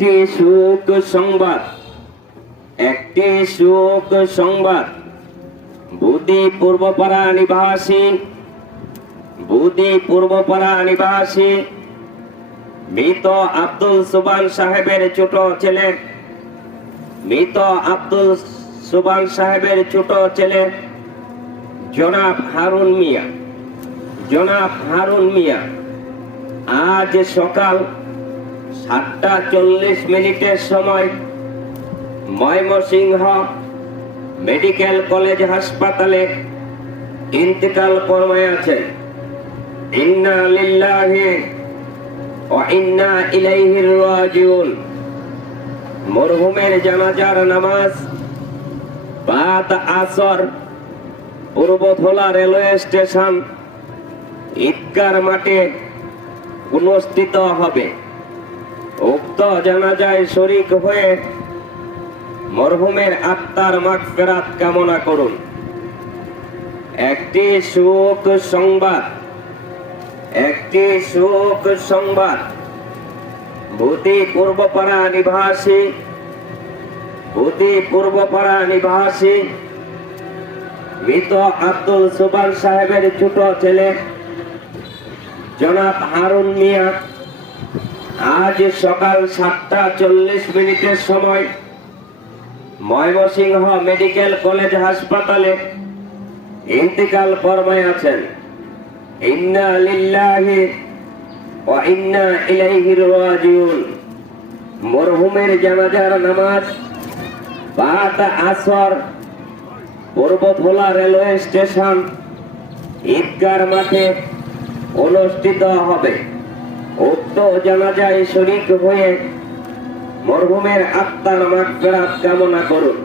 একটি সুখ সংবাদ, একটি সুখ সংবাদ। বুদি পূর্বপাড়া নিবাসী, বুদি পূর্বপাড়া নিবাসী মৃত আব্দুল সুবহান সাহেবের ছোট ছেলে, মৃত আব্দুল সুবহান সাহেবের ছোট ছেলে জনাব হারুন মিয়া, জনাব হারুন মিয়া আজ সকাল 7:40 সময় ময়মনসিংহ মেডিকেল কলেজ হাসপাতালে ইন্তেকাল ফরমায়াছেন। ইন্না লিল্লাহি ওয়া ইন্না ইলাইহি রাজিউন। মরহুমের জানাজার নামাজ বাদ আসর পূর্বধলা রেলওয়ে স্টেশন ঈদগাহ মাঠে অনুষ্ঠিত হবে। উক্ত জানাজায় শরীক হয়ে মরহুমের আত্মার মাগফিরাত কামনা করুন। একটি সুখ সংবাদ, একটি সুখ সংবাদ। বুদি পূর্বপাড়া নিবাসী, বুদি পূর্বপাড়া নিবাসী মৃত আব্দুল সুবহান সাহেবের ছোট ছেলে জনাব হারুন মিয়া আজ সকাল 7:40 সময় ময়মনসিংহ মেডিকেল কলেজ হাসপাতালে ইন্তেকাল ফরমায়াছেন। ইন্না লিল্লাহি ওয়া ইন্না ইলাইহি রাজিউন। মরহুমের জানাজার নামাজ বাদ আসর পূর্বধলা রেলওয়ে স্টেশন ঈদগাহ মাঠে অনুষ্ঠিত হবে। উক্ত জানাজায় শরীক হয়ে মরহুমের আত্মার মাগফিরাত কামনা করুন।